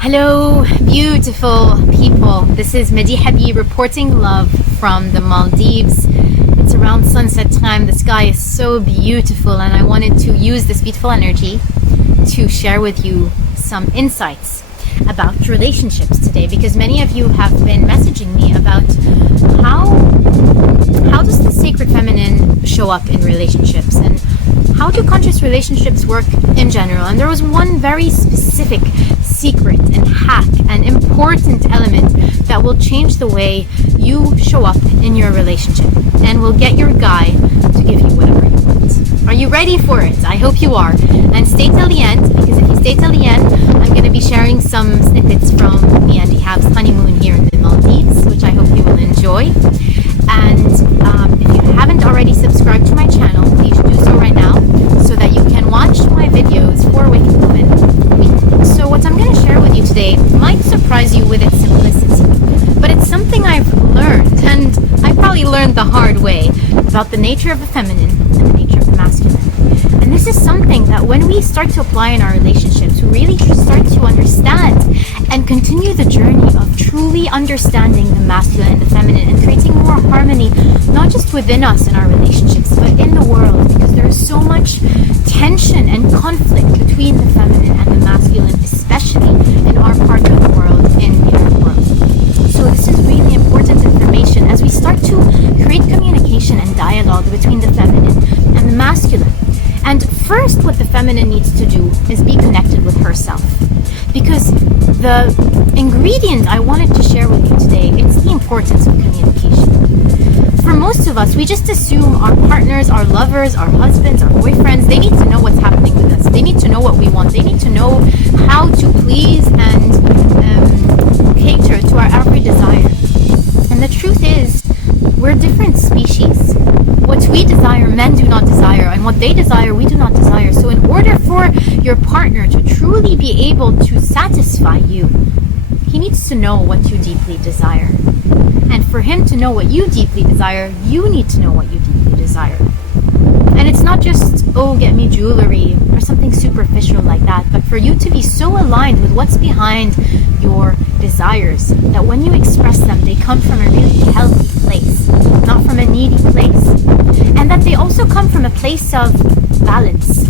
Hello, beautiful people. This is Madiha reporting love from the Maldives. It's around sunset time. The sky is so beautiful, and I wanted to use this beautiful energy to share with you some insights about relationships today, because many of you have been messaging me about how does the sacred feminine show up in relationships, and how do conscious relationships work in general. And there was one very specific secret and hack and important element that will change the way you show up in your relationship and will get your guy to give you whatever you want. Are you ready for it? I hope you are. And stay till the end, because if you stay till the end, I'm going to be sharing some snippets from me and Dihab's honeymoon here in the Maldives, which I hope you will enjoy. And if you haven't already subscribed to my channel, please do so right now, so that you can watch my videos for Wicked Woman weekly. So what I'm going to share with you today might surprise you with its simplicity, but it's something I've learned, and I probably learned the hard way, about the nature of the feminine and the nature of the masculine. And this is something that when we start to apply in our relationships, we really start to understand and continue the journey of truly understanding the masculine and the feminine and creating more harmony, not just within us in our relationships, but in the world, because there is so much tension and conflict between the feminine and the masculine, especially in our part of the world, in our world. So this is really important information as we start to create communication and dialogue between the feminine and the masculine. And first, what the feminine needs to do is be connected with herself. Because the ingredient I wanted to share with you today, it's the importance of communication. For most of us, we just assume our partners, our lovers, our husbands, our boyfriends, they need to know what's happening with us. They need to know what we want. They need to know how to please and cater to our every desire. And the truth is, we're different species. What we desire, men do not desire, and what they desire, we do not desire. So in order for your partner to truly be able to satisfy you, he needs to know what you deeply desire. And for him to know what you deeply desire, you need to know what you deeply desire. And it's not just, oh, get me jewelry or something superficial like that, but for you to be so aligned with what's behind your desires that when you express them, they come from a really healthy place, not from a needy place. And that they also come from a place of balance.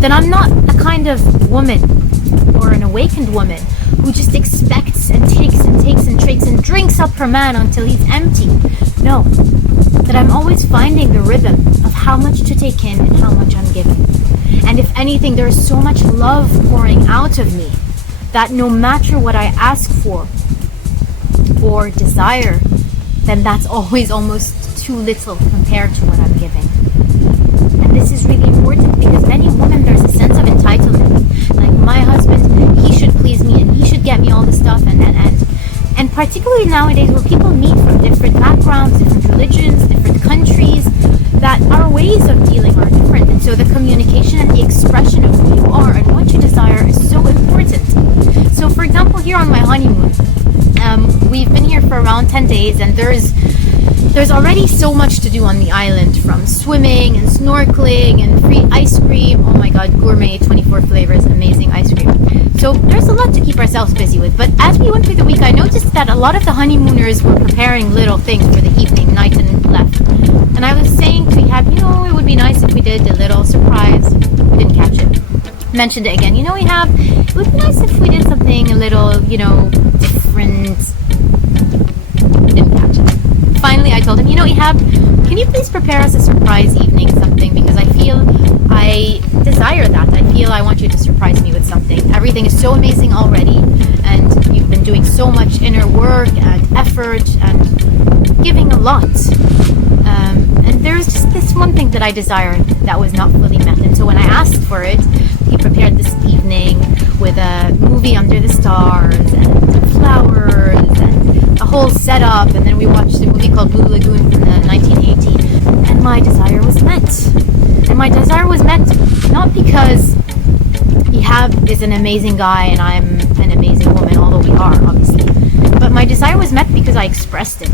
That I'm not a kind of woman or an awakened woman who just expects and takes and takes and takes and drinks up her man until he's empty. No. That I'm always finding the rhythm of how much to take in and how much I'm giving. And if anything, there is so much love pouring out of me that no matter what I ask for or desire, then that's always almost too little compared to what I'm giving. And this is really important, because many women, there's a sense of entitlement. Like, my husband, he should please me and he should get me all the stuff, and particularly nowadays where people meet from different backgrounds, different religions, different countries, that our ways of dealing are different. And so the communication and the expression of who you are and what you desire is so important. So for example, here on my honeymoon, we've been here for around 10 days, and there's already so much to do on the island, from swimming and snorkeling and free ice cream. Oh my god, gourmet 24 flavors, amazing ice cream. So there's a lot to keep ourselves busy with. But as we went through the week, I noticed that a lot of the honeymooners were preparing little things for the evening, night, and left. And I was saying to Ihab, it would be nice if we did a little surprise. Didn't catch it. Mentioned it again. Ihab, it would be nice if we did something a little, different. Didn't catch it. Finally, I told him, Ihab, can you please prepare us a surprise evening something, because I feel I desire that. I feel I want you to surprise me with something. Everything is so amazing already, and you've been doing so much inner work and effort and giving a lot. And there's just this one thing that I desire that was not fully met. And so when I asked for it, he prepared this evening with a movie under the stars and flowers and a whole setup, and then we watched a movie called Blue Lagoon from the 1980, and my desire was met. And my desire was met not because Ihab is an amazing guy and I'm an amazing woman, although we are, obviously, but my desire was met because I expressed it.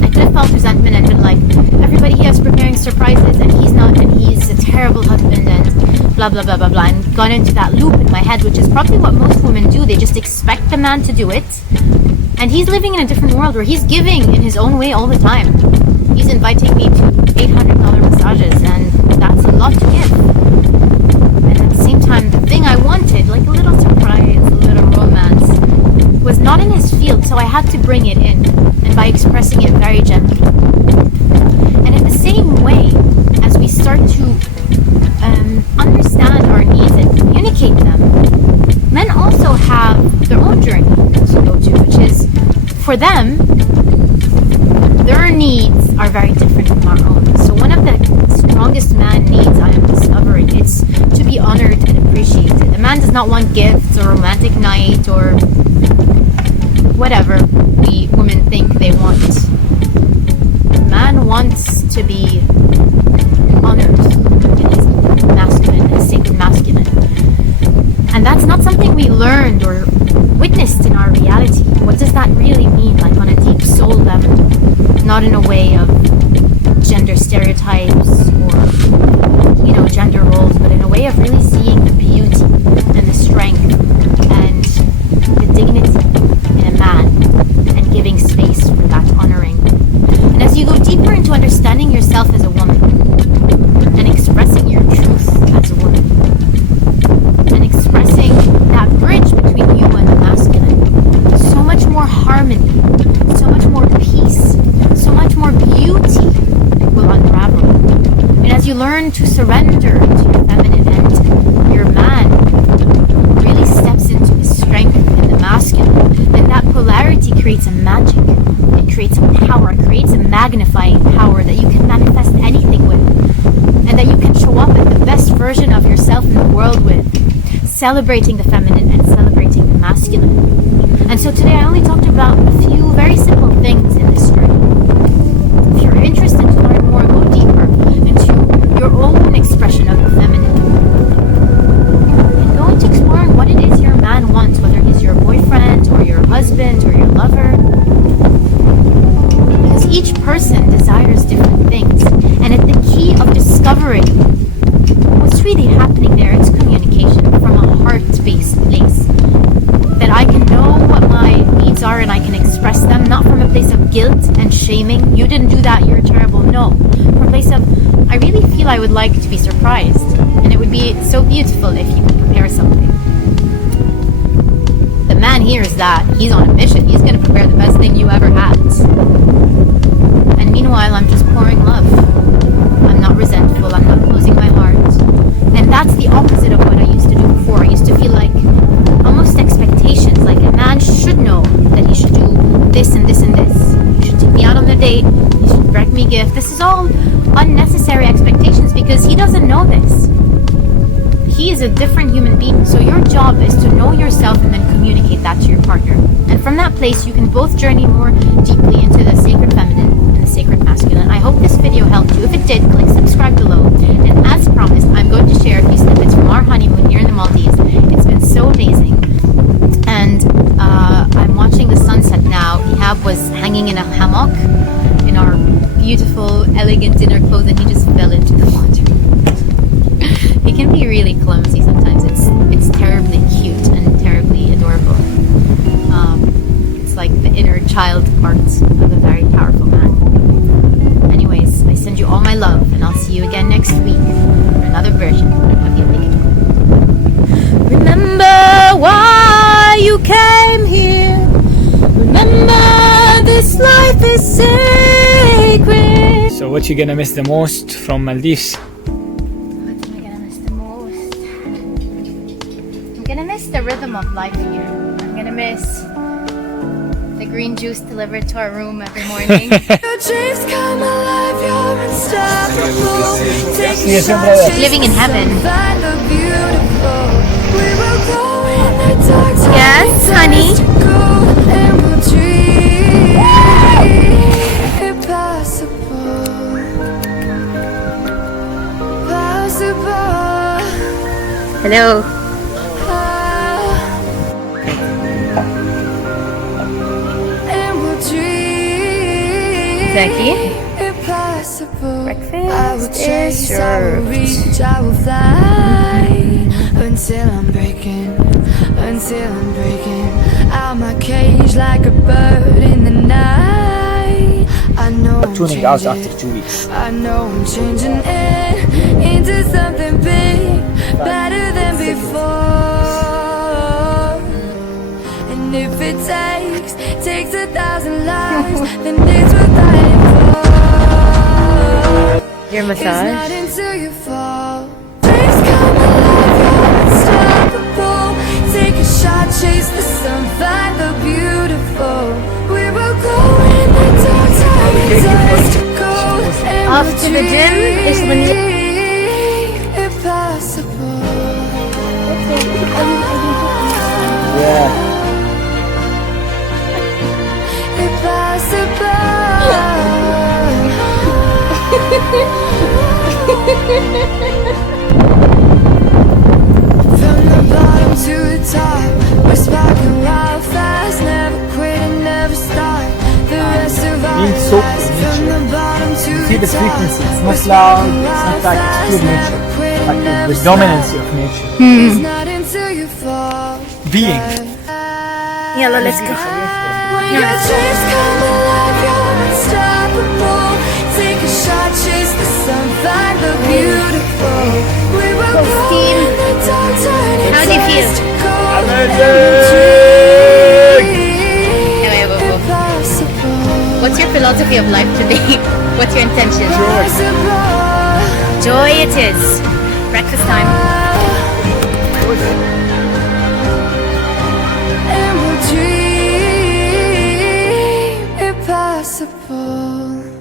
I could have felt resentment and been like, everybody here is preparing surprises and he's not, and he's a terrible husband, and blah blah blah blah blah, and gone into that loop in my head, which is probably what most women do. They just expect the man to do it, and he's living in a different world where he's giving in his own way all the time. He's inviting me to $800 massages, and that's a lot to give. And at the same time, the thing I wanted, like a little surprise, a little romance, was not in his field, so I had to bring it in, and by expressing it very gently. And in the same way, as we start to understand our needs and communicate them, men also have their own journey to go to, which is, for them, their needs are very different from our own. So one of the strongest man needs I am discovering, it's to be honored and appreciated. A man does not want gifts or romantic night or whatever we women think they want. A man wants to be honored in his masculine, his sacred masculine. And that's not something we learned or witnessed in our reality. What does that really mean, like on a deep soul level? Not in a way of gender stereotypes or, gender roles, but in a way of really seeing the beauty and the strength and the dignity in a man and giving space for that honoring. And as you go deeper into understanding yourself as a woman and expressing your truth as a woman and expressing that bridge between you and the masculine, so much more harmony, so much more peace, so much more beauty will unravel. And as you learn to surrender to your feminine and your man really steps into his strength in the masculine, then that polarity creates a magic. It creates a power, it creates a magnifying power that you can manifest anything with, and that you can show up as the best version of yourself in the world with, celebrating the feminine and celebrating the masculine. And so today I only talked about a few very simple things in this journey. If you're interested to learn more, go deeper into your own expression of the feminine and go into exploring what it is your man wants, whether he's your boyfriend or your husband or your lover. Because each person desires different things, and at the key of discovering what's really happening there, it's communication from a heart-based place. That I can know what my needs are and I can express them, not from a place of guilt and shaming. You didn't do that, you're terrible. No, from a place of, I really feel I would like to be surprised, and it would be so beautiful if you could prepare something. The man hears that, he's on a mission. He's going to prepare the best thing you ever had. And meanwhile, I'm just pouring love. I'm not resentful, I'm not closing my heart. And that's the opposite of what I used to do before. I used to feel like almost expectations, like a man should know that he should do this and this and this. He should take me out on a date, he should bring me a gift. This is all unnecessary expectations because he doesn't know this. He is a different human being. So your job is to know yourself and then communicate that to your partner. And from that place, you can both journey more deeply into the sacred feminine and the sacred masculine. I hope this video helped you. If it did, click subscribe below. And as promised, I'm going to share a few snippets from our honeymoon here in the Maldives. It's been so amazing. And I'm watching the sunset now. Ihab was hanging in a hammock in our beautiful, elegant dinner clothes, and he just fell into the water. He can be really clumsy sometimes. It's terribly cute and terribly adorable. It's like the inner child part of a very powerful man. Anyways, I send you all my love, and I'll see you again next week for another version of the Awakening. Remember why you came here. Remember this life is sacred. So what you gonna miss the most from Maldives? I'm gonna miss the rhythm of life here. I'm gonna miss the green juice delivered to our room every morning. Living in heaven. Yes, honey. Hello. Zaki? Breakfast is I will reach, served. I will fly until I'm breaking out my cage like a bird in the night. I know I'm Tuning out changing. after 2 weeks. I know I'm changing it into something big, better than before. And if it takes 1,000 lives, then it's worth fighting for. Your It's not massage? until you fall. Dreams come alive, you're unstoppable. Take a shot, chase the sun, find the beautiful. We will go in the dark, turning darkness to gold. And After the gym, is the impossible. Yeah. From the bottom to the top, we're sparking wild fast, never quit and never stop. The rest of our Being so lives. From the bottom to See the the top, frequency, it's not we're loud, sparking it's not wild like it's fast, pure never nature. quit and Like never the stop. dominancy of nature. It's not until you fall. Being. Yalla, let's go. When your dreams come alive, you're unstoppable. Take a shot, chase the sun, find the beautiful. We will go Christine, in the dark, turning how do you feel? darkness to gold. Amazing! Anyway, whoa. Impossible. What's your philosophy of life today? What's your intention? Impossible. Joy it is. Breakfast time.